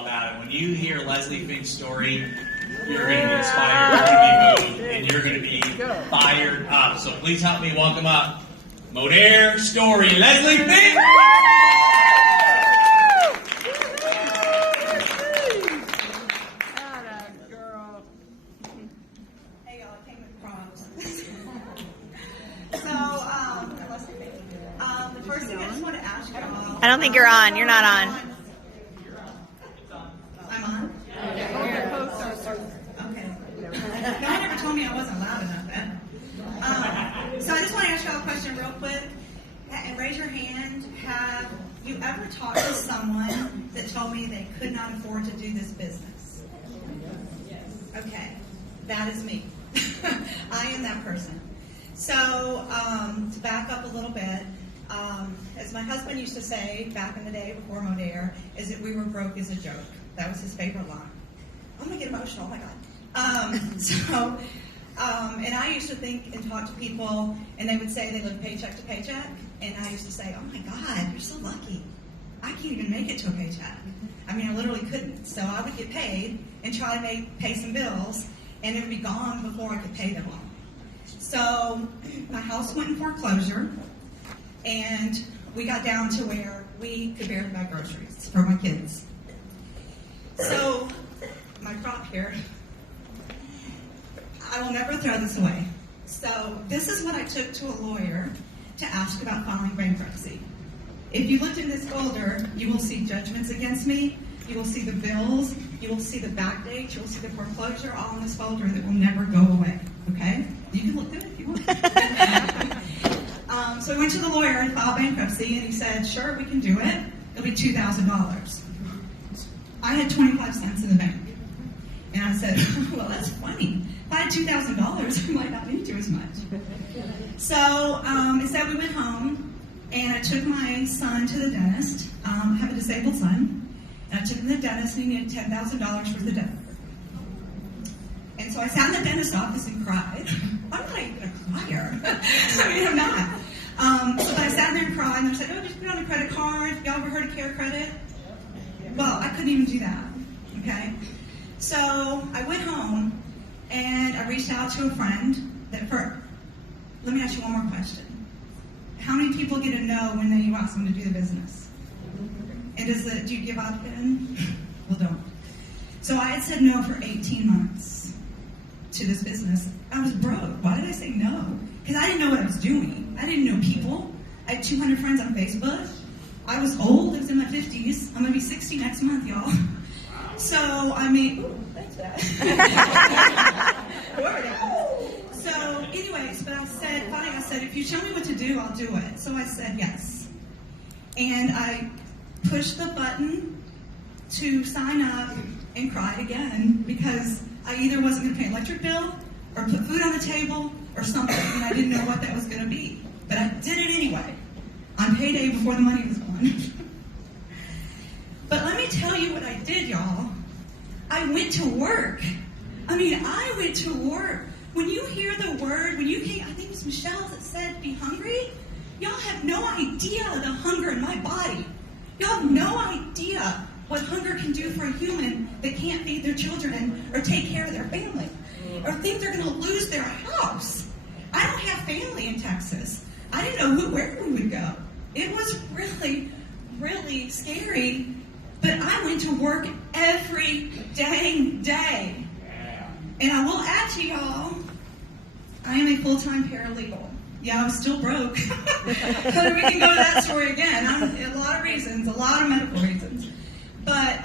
About it. When you hear Leslie Fink's story, you're going to be inspired, you're going to be moved, and you're going to be fired up. So please help me welcome up Modair Story, Leslie Fink! Hey y'all, I came with props. The first thing I just want to ask y'all. I don't think you're on. You're not on. I'm on? Okay. No one ever told me I wasn't loud enough then. So I just want to ask y'all a question real quick. And raise your hand. Have you ever talked to someone that told me they could not afford to do this business? Okay. That is me. I am that person. So, to back up a little bit, as my husband used to say back in the day before Modair, is that we were broke as a joke. That was his favorite line. I'm going to get emotional, oh my God. And I used to think and talk to people, and they would say they live paycheck to paycheck, and I used to say, oh my God, you're so lucky. I can't even make it to a paycheck. I mean, I literally couldn't. So I would get paid and try to pay some bills, and it would be gone before I could pay them all. So my house went in foreclosure, and we got down to where we could barely buy groceries for my kids. So my prop here, I will never throw this away. So this is what I took to a lawyer to ask about filing bankruptcy. If you looked in this folder, you will see judgments against me. You will see the bills. You will see the back dates. You will see the foreclosure all in this folder that will never go away. Okay? You can look through it if you want. So we went to the lawyer and filed bankruptcy, and he said, sure, we can do it. It'll be $2,000. I had 25 cents in the bank. And I said, well, that's funny. If I had $2,000, I might not need to as much. So instead we went home, and I took my son to the dentist. I have a disabled son. And I took him to the dentist, and he needed $10,000 for the dentist. And so I sat in the dentist's office and cried. I'm not even a crier. I mean, I'm not. So I sat there and cried, and they said, oh, just put it on a credit card. Y'all ever heard of Care Credit? Well, I couldn't even do that, okay? So I went home, and I reached out to a friend let me ask you one more question. How many people get a no when you ask them to do the business? And do you give up then? Well, don't. So I had said no for 18 months to this business. I was broke. Why did I say no? Because I didn't know what I was doing. I didn't know people. I had 200 friends on Facebook. I was old. I was in my 50s. I'm going to be 60 next month, y'all. So, I mean, thanks for that. Whoever that was. So, anyways, but finally I said, if you show me what to do, I'll do it. So I said yes. And I pushed the button to sign up and cried again because I either wasn't going to pay an electric bill or put food on the table or something, and I didn't know what that was going to be. But I did it anyway on payday before the money was gone. But let me tell you what I did, y'all. I went to work. I went to work. When you hear the word, when you came, I think it was Michelle that said, be hungry. Y'all have no idea the hunger in my body. Y'all have no idea what hunger can do for a human that can't feed their children or take care of their family or think they're going to lose their house. I don't have family in Texas. I didn't know where we would go. It was really, really scary. But I went to work every dang day. And I will add to y'all, I am a full-time paralegal. Yeah, I was still broke. But we can go to that story again. A lot of reasons, a lot of medical reasons. But,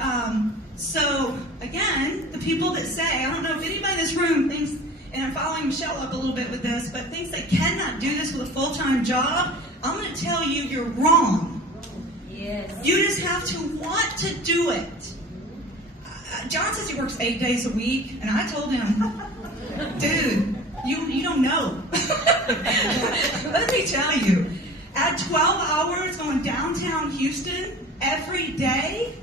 so, again, the people that say, I don't know if anybody in this room thinks, and I'm following Michelle up a little bit with this, but thinks they cannot do this with a full-time job, I'm going to tell you you're wrong. Yes. You just have to want to do it. John says he works 8 days a week, and I told him, dude, you don't know. Let me tell you, at 12 hours going downtown Houston every day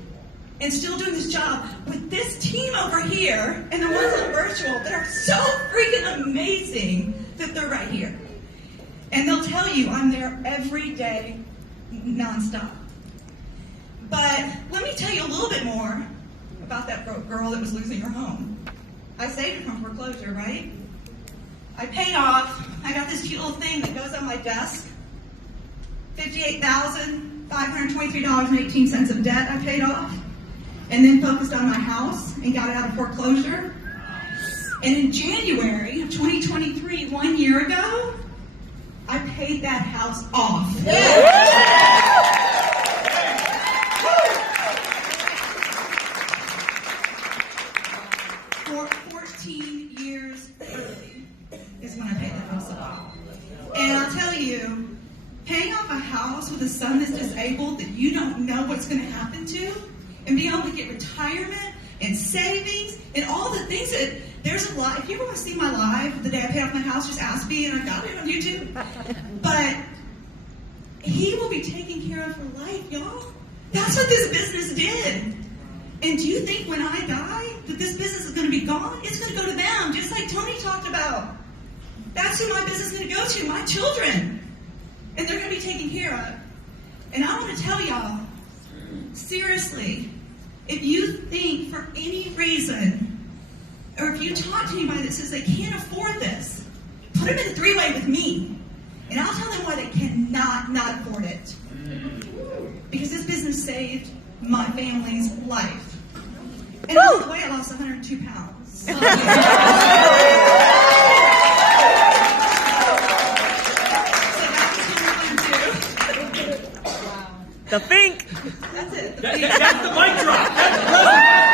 and still doing this job with this team over here and the ones that are virtual that are so freaking amazing that they're right here. And they'll tell you I'm there every day, nonstop. But let me tell you a little bit more about that broke girl that was losing her home. I saved her from foreclosure, right? I paid off. I got this cute little thing that goes on my desk. $58,523.18 of debt I paid off. And then focused on my house and got it out of foreclosure. And in January of 2023, 1 year ago, I paid that house off. For 14 years early is when I paid that house off. And I'll tell you, paying off a house with a son that's disabled that you don't know what's going to happen to, and being able to get retirement and savings and all the things that there's a lot. If you ever want to see my live the day I paid off my house, just ask me, and I got it on YouTube. But he will be taken care of for life, y'all. That's what this business did. And do you think when I die that this business is going to be gone? It's going to go to them, just like Tony talked about. That's who my business is going to go to, my children. And they're going to be taken care of. And I want to tell y'all, seriously, if you think for any reason, or if you talk to anybody that says they can't afford this, put them in a three-way with me. And I'll tell them why they cannot not afford it. Because this business saved my family's life. And along the way, I lost 102 pounds. The Fink. That's it. That's the mic drop. That's